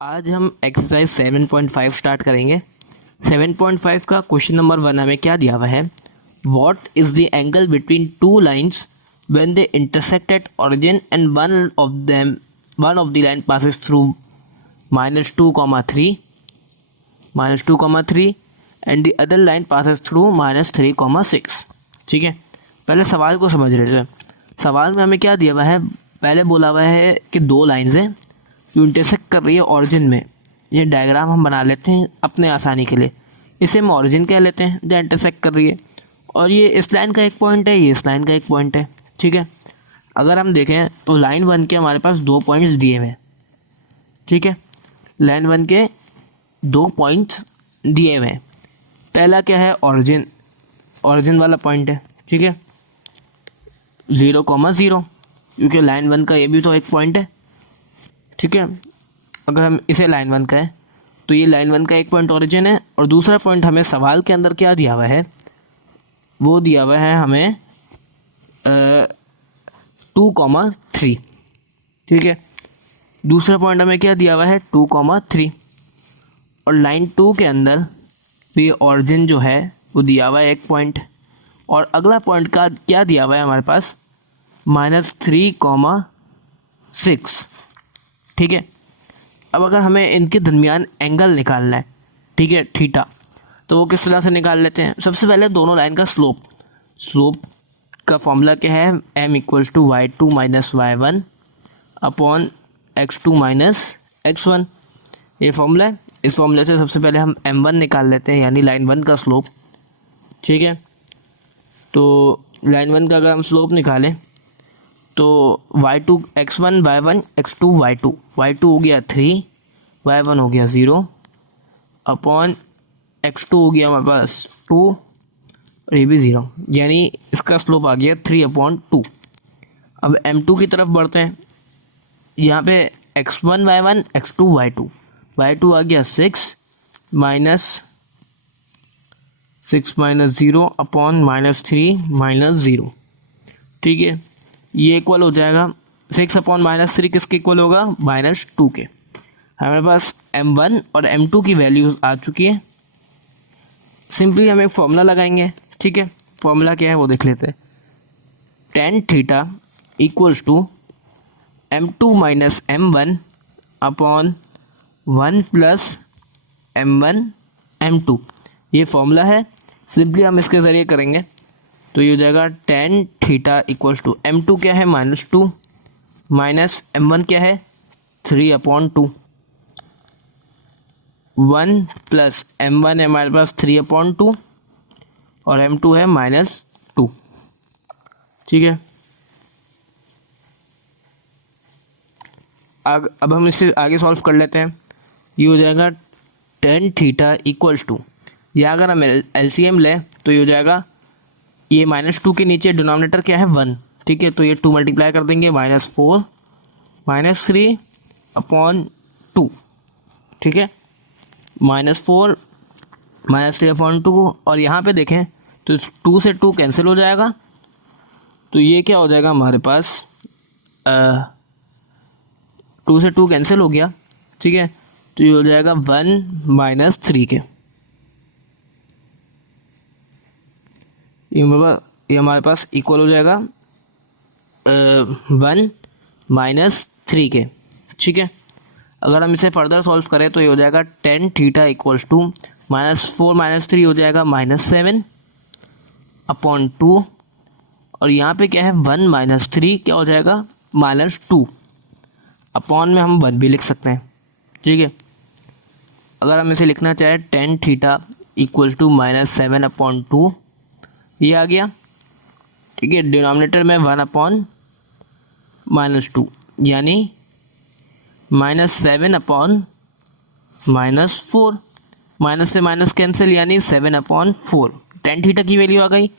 आज हम exercise 7.5 start करेंगे। 7.5 का क्वेश्चन नंबर 1 हमें क्या दिया हुआ है। What is the angle between two lines when they intersect at origin and one of the line passes through -2, -2, and the other line passes through -3, 6। ठीक है, पहले सवाल को समझ रहे थे। सवाल में हमें क्या दिया हुआ है, पहले बोला हुआ है कि दो लाइन्स हैं जो इंटरसेक्ट कर रही है ऑरिजिन में। ये डायग्राम हम बना लेते हैं अपने आसानी के लिए। इसे हम ऑरिजिन कह लेते हैं जो इंटरसेक्ट कर रही है, और ये इस लाइन का एक पॉइंट है, ये इस लाइन का एक पॉइंट है। ठीक है, अगर हम देखें तो लाइन 1 के हमारे पास 2 पॉइंट्स दिए हुए हैं। ठीक है, लाइन 1 के 2 पॉइंट्स दिए हुए हैं। पहला क्या है, ऑरिजिन वाला पॉइंट है। ठीक है, 0,0, क्योंकि लाइन 1 का ये भी तो एक पॉइंट है। ठीक है, अगर हम इसे लाइन 1 कहें तो ये लाइन 1 का एक पॉइंट ओरिजिन है, और दूसरा पॉइंट हमें सवाल के अंदर क्या दिया हुआ है, वो दिया हुआ है हमें 2,3। ठीक है, दूसरा पॉइंट हमें क्या दिया हुआ है, 2,3, और लाइन 2 के अंदर भी ओरिजिन जो है वो दिया हुआ है एक पॉइंट, और अगला पॉइंट का क्या दिया हुआ है हमारे पास, -3,6। ठीक है, अब अगर हमें इनके दरमियान एंगल निकालना है, ठीक है, थीटा, तो वो किस तरह से निकाल लेते हैं। सबसे पहले दोनों लाइन का स्लोप का फॉर्मूला क्या है, m = y2 - y1 upon x2 - x1, ये फॉर्मूला है। इस फॉर्मूले से सबसे पहले हम m1 निकाल लेते हैं, यानी लाइन 1 का स्लोप। ठीक है, तो लाइन 1 का अगर हम स्लोप निकालें तो y2 x1 y1 x2 y2 हो गया 3, y1 हो गया 0 अपॉन x2 हो गया हमारे पास 2, और ये भी 0, यानी इसका स्लोप आ गया 3/2। अब m2 की तरफ बढ़ते हैं। यहाँ पे x1 y1 x2 y2 आ गया 6 - 0 अपॉन -3 - 0। ठीक है, ये इक्वल हो जाएगा 6 अपॉन -3 किसके इक्वल होगा, -2 के। हमारे पास m1 और m2 की वैल्यूज आ चुकी है। सिंपली हम एक फॉर्मूला लगाएंगे। ठीक है, फॉर्मूला क्या है वो देख लेते हैं। tan theta = m2 - m1 upon 1 + m1 m2, ये फॉर्मूला है। सिंपली हम इसके ज़रिए करेंगे तो ये हो जाएगा tan थीटा = m2 क्या है, -2, माइनस m1 क्या है, 3/2, 1 + m1 है हमारे पास 3/2, और m2 है -2। ठीक है, अब हम इससे आगे सॉल्व कर लेते हैं। ये हो जाएगा tan थीटा = या अगर हम LCM लें तो ये हो जाएगा, ये -2 के नीचे डिनोमिनेटर क्या है, 1। ठीक है, तो ये 2 मल्टीप्लाई कर देंगे, -4 -3/2। ठीक है, -4 -3/2, और यहाँ पे देखें तो 2 से 2 कैंसिल हो जाएगा, तो ये क्या हो जाएगा हमारे पास, 2 से 2 कैंसिल हो गया। ठीक है, तो ये हो जाएगा 1 - 3 के। ये हमारे पास इक्वल हो जाएगा 1 - 3 के। ठीक है, अगर हम इसे फर्दर सॉल्व करें तो ये हो जाएगा tan थीटा = -4 - 3 हो जाएगा -7/2, और यहाँ पे क्या है 1 - 3 क्या हो जाएगा, -2 अपॉन में हम 1 भी लिख सकते हैं। ठीक है, अगर हम इसे लिखना चाहें tan थीटा = -7/2, ये आ गया। ठीक है, डिनोमिनेटर में 1/-2, यानी -7/-4, माइनस से माइनस कैंसिल, यानी 7/4। tan थीटा की वैल्यू आ गई,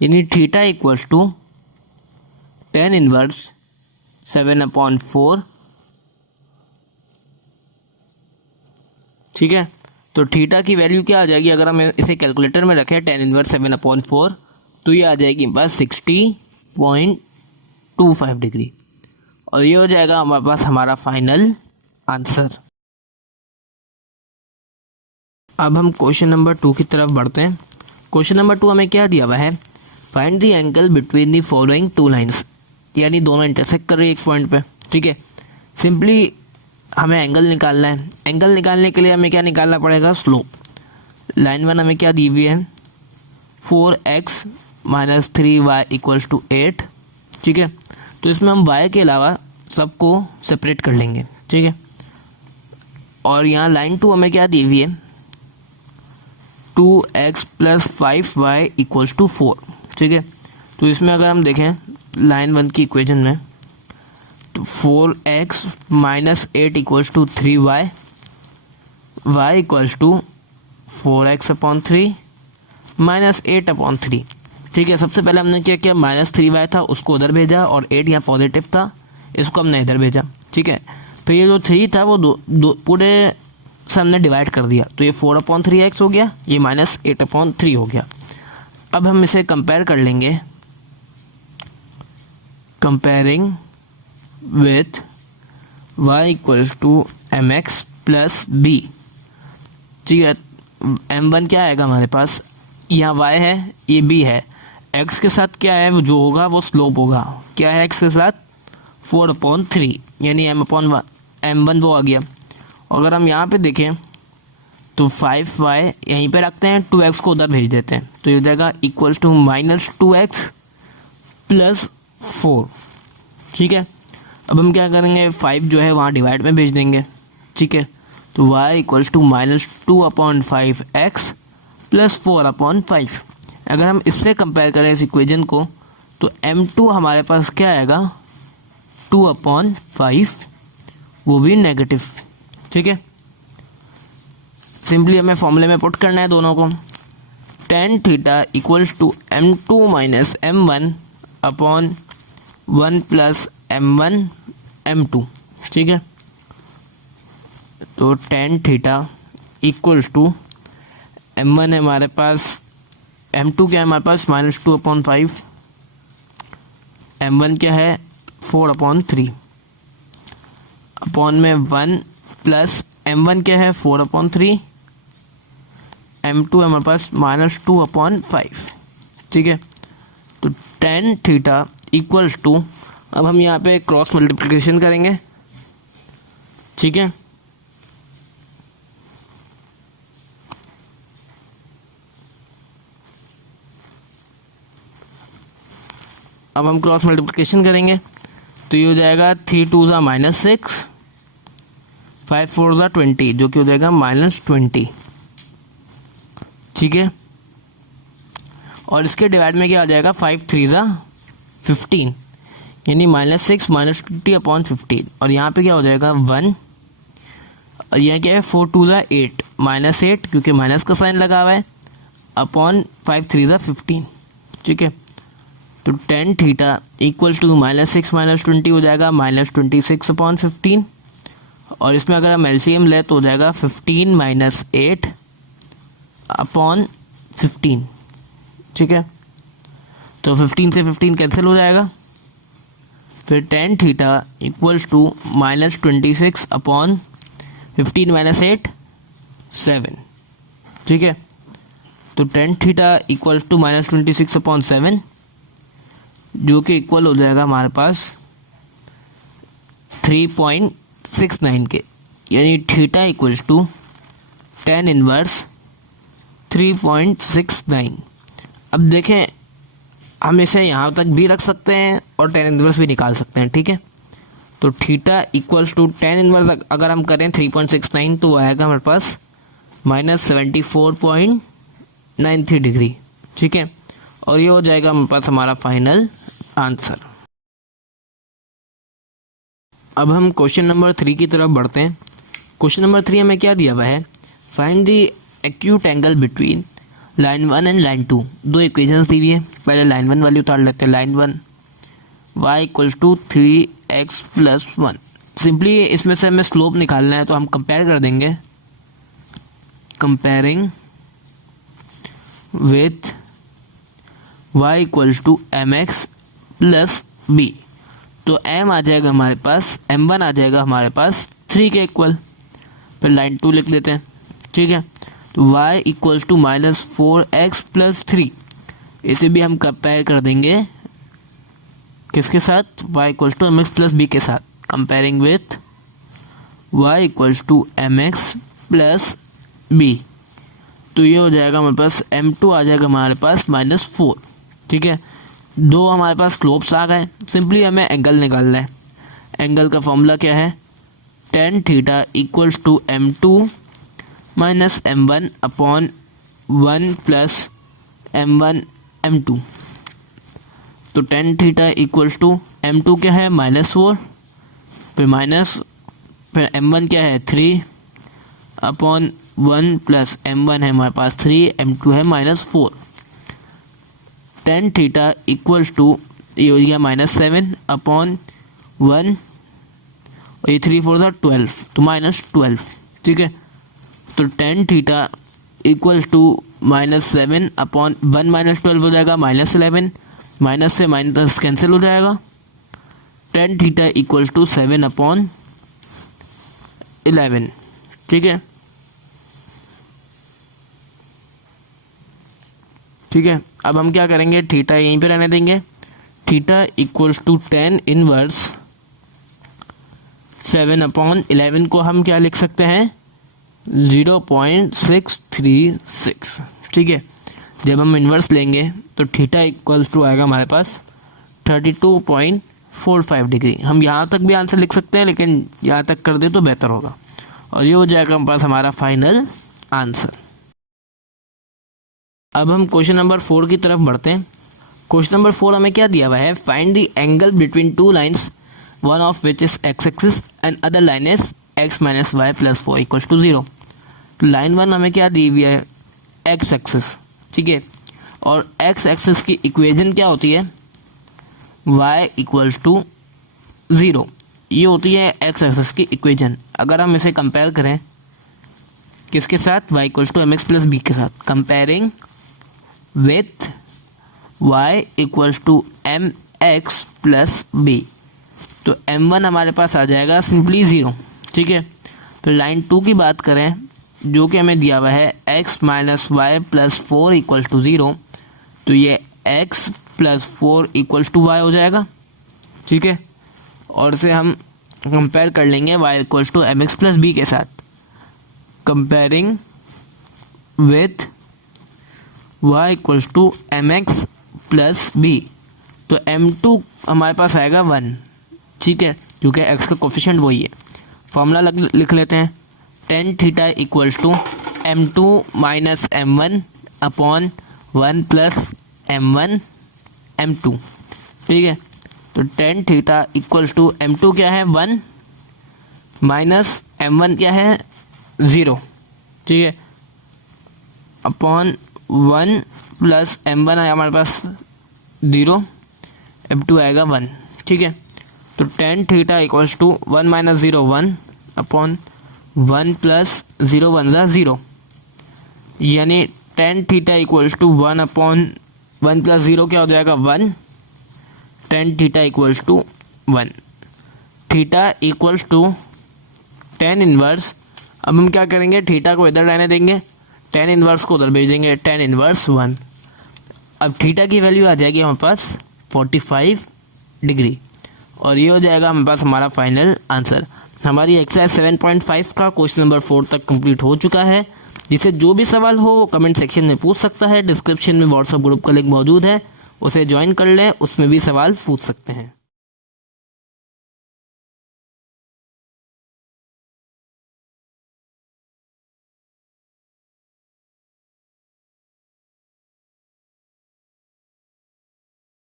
यानी थीटा = tan इनवर्स 7/4। ठीक है, तो थीटा की वैल्यू क्या आ जाएगी, अगर हम इसे कैलकुलेटर में रखें tan इनवर्स 7/4, तो ये आ जाएगी बस 60.25 डिग्री, और ये हो जाएगा हमारे पास हमारा फाइनल आंसर। अब हम क्वेश्चन नंबर 2 की तरफ बढ़ते हैं। क्वेश्चन नंबर 2 हमें क्या दिया हुआ है, find the angle between the following two lines, यानी दोनों इंटरसेक्ट कर रही है एक पॉइंट पे। ठीक है, सिंपली हमें एंगल निकालना है। एंगल निकालने के लिए हमें क्या निकालना पड़ेगा, स्लोप। लाइन 1 हमें क्या दी हुई है, 4x minus 3y equals to 8। ठीक है, तो इसमें हम y के अलावा सबको सेपरेट कर लेंगे। ठीक है, और यहाँ लाइन 2 हमें क्या दी हुई है, 2x plus 5y equals to 4। ठीक है, तो इसमें अगर हम देखें लाइन 1 की इक्वेशन में, तो 4x minus 8 equals to 3y, y equals to 4x upon 3 minus 8 upon 3। ठीक है, सबसे पहले हमने क्या किया, माइनस 3y था उसको उधर भेजा, और 8 यहाँ पॉजिटिव था इसको हमने इधर भेजा। ठीक है, फिर ये जो 3 था वो दो पूरे से हमने डिवाइड कर दिया, तो ये 4 अपॉन 3x हो गया, ये माइनस 8 अपॉन 3 हो गया। अब हम इसे कंपेयर कर लेंगे, comparing with y equals to mx plus b। ठीक है, m1 क्या आएगा हमारे पास, यहाँ y है ये b है, x के साथ क्या है वो जो होगा वो स्लोप होगा, क्या है x के साथ 4 अपॉन 3, यानी m1 वो आ गया। अगर हम यहाँ पे देखें तो 5y यहीं पे रखते हैं, 2x को उधर भेज देते हैं, तो ये हो जाएगा equals to minus 2x plus 4। ठीक है, अब हम क्या करेंगे, 5 जो है वहाँ डिवाइड में भेज देंगे। ठीक है, तो y equals to minus 2 upon 5x plus 4 upon 5। अगर हम इससे कंपेयर करें इस इक्वेशन को, तो m2 हमारे पास क्या आएगा, 2 अपॉन 5, वो भी नेगेटिव। ठीक है, सिंपली हमें फॉर्मूले में पुट करना है दोनों को, tan theta equals to m2 minus m1 upon 1 plus m1 m2। ठीक है, तो tan theta equals to m1 है हमारे पास, m2 क्या है हमारे पास माइनस 2 अपॉन 5, m1 क्या है 4 अपॉन 3 अपॉन में 1 प्लस m1 क्या है 4 अपॉन 3, m2 है हमारे पास माइनस 2 अपॉन 5। ठीक है, तो tan थीटा इक्वल्स टू, अब हम यहाँ पे क्रॉस मल्टीप्लिकेशन करेंगे। ठीक है, अब हम क्रॉस मल्टीप्लिकेशन करेंगे तो ये हो जाएगा 3 2 ज़ा माइनस 6, 5 4 ज़ा 20, जो कि हो जाएगा माइनस 20। ठीक है, और इसके डिवाइड में क्या हो जाएगा, 5 3 ज़ा 15, यानी माइनस 6 माइनस 20 अपॉन 15, और यहाँ पे क्या हो जाएगा 1, और यहाँ क्या है 4 2 ज़ा 8 माइनस 8 क्योंकि माइनस का साइन लगा हुआ है, अपॉन 5 3 ज़ा 15। ठीक है, तो tan theta equals to minus 6 minus 20 हो जाएगा माइनस 26 अपॉन 15, और इसमें अगर हम एलसीएम लें तो हो जाएगा 15 माइनस 8 अपॉन 15। ठीक है, तो 15 से 15 कैंसिल हो जाएगा, फिर tan theta equals to minus 26 upon 15 minus 8 7। ठीक है, तो tan theta equals to minus 26 upon 7, जो कि इक्वल हो जाएगा हमारे पास 3.69 के, यानी theta equals to tan inverse 3.69। अब देखें हम इसे यहाँ तक भी रख सकते हैं और tan इनवर्स भी निकाल सकते हैं। ठीक है, तो theta equals to tan inverse अगर हम करें 3.69 तो आएगा हमारे पास माइनस 74.93 डिग्री। ठीक है, और ये हो जाएगा हमारे पास हमारा फाइनल आंसर। अब हम क्वेश्चन नंबर 3 की तरफ बढ़ते हैं। क्वेश्चन नंबर 3 हमें क्या दिया हुआ है, find the acute angle between line 1 and line 2। दो इक्वेशंस दी हुई है, पहले लाइन 1 वाली उतार लेते हैं। Line 1 y equals to 3x plus 1। Simply इसमें से हमें स्लोप निकालना है तो हम कंपेयर कर देंगे, comparing with y equals to mx plus b। तो m आ जाएगा हमारे पास, m1 आ जाएगा हमारे पास 3 के इक्वल, फिर लाइन 2 लिख लेते हैं। ठीक है, तो y इक्वल्स टू -4x+3, इसे भी हम कंपेयर कर देंगे किसके साथ, y इक्वल्स टू mx+b के साथ, comparing with y equals to mx+b। तो ये हो जाएगा हमारे पास m2 आ जाएगा हमारे पास -4। ठीक है, दो हमारे पास स्लोप्स आ गए, सिंपली हमें एंगल निकालना है। एंगल का फॉर्मूला क्या है, tan theta equals to m2 minus m1 upon 1 plus m1 m2। तो tan theta equals to m2 क्या है -4, फिर m1 क्या है 3 अपॉन 1 प्लस m1 है हमारे पास 3, m2 है -4। tan थीटा इक्वल्स टू ये हो गया -7 अपॉन 1, और ये 3 4 12, तो -12। ठीक है, तो tan theta equals to -7 upon 1 -12 हो जाएगा -11, माइनस से माइनस कैंसिल हो जाएगा। tan theta equals to 7 upon 11। ठीक है, ठीक है, अब हम क्या करेंगे, थीटा यहीं पे रहने देंगे। Theta equals to tan inverse 7 upon 11 को हम क्या लिख सकते हैं 0.636। ठीक है, जब हम इन्वर्स लेंगे तो थीटा इक्वल्स टू आएगा हमारे पास 32.45 डिग्री। हम यहाँ तक भी आंसर लिख सकते हैं, लेकिन यहाँ तक कर दे तो बेहतर होगा, और ये हो जाएगा हमारे पास हमारा फाइनल आंसर। अब हम क्वेश्चन नंबर 4 की तरफ बढ़ते हैं। क्वेश्चन नंबर 4 हमें क्या दिया हुआ है, find the angle between two lines, one of which is X axis and other line is x - y + 4 equals to 0। तो लाइन 1 हमें क्या दी हुई है, एक्स एक्सिस। ठीक है, और एक्स एक्सिस की इक्वेशन क्या होती है, y इक्वल्स टू 0, ये होती है एक्स एक्सिस की इक्वेशन। अगर हम इसे कंपेयर करें किसके साथ, y इक्वल्स टू mx+b के साथ, comparing with y equals to mx+b, तो m1 हमारे पास आ जाएगा सिंपली 0। ठीक है, फिर लाइन 2 की बात करें जो कि हमें दिया हुआ है x - y + 4 इक्वल्स टू 0, तो ये x + 4 इक्वल्स टू y हो जाएगा। ठीक है, और इसे हम कंपेयर कर लेंगे y इक्वल्स टू mx+b के साथ, comparing with y equals to mx+b, तो m2 हमारे पास आएगा 1। ठीक है, क्योंकि x का कोफिशिएंट वही है। फॉर्मूला लिख लेते हैं, tan theta equals to m2 minus m1 upon 1 plus m1 m2। ठीक है, तो tan theta equals to m2 क्या है 1 माइनस m1 क्या है 0। ठीक है, अपॉन 1 प्लस m1 आया हमारे पास 0, m2 आएगा 1। ठीक है, तो tan theta equals to 1 - 0 1 upon 1 plus 0 1 0, यानी tan theta equals to 1 upon 1 plus 0 क्या हो जाएगा 1, tan theta equals to 1। Theta equals to tan inverse, अब हम क्या करेंगे, थीटा को इधर रहने देंगे, tan इनवर्स को उधर भेज देंगे, tan इनवर्स 1। अब थीटा की वैल्यू आ जाएगी हमारे पास 45 डिग्री, और ये हो जाएगा हमारे पास हमारा फाइनल आंसर। हमारी एक्सरसाइज 7.5 का क्वेश्चन नंबर 4 तक कंप्लीट हो चुका है। जिसे जो भी सवाल हो वो कमेंट सेक्शन में पूछ सकता है। डिस्क्रिप्शन में व्हाट्सएप ग्रुप का लिंक मौजूद है, उसे ज्वाइन कर लें, उसमें भी सवाल पूछ सकते हैं।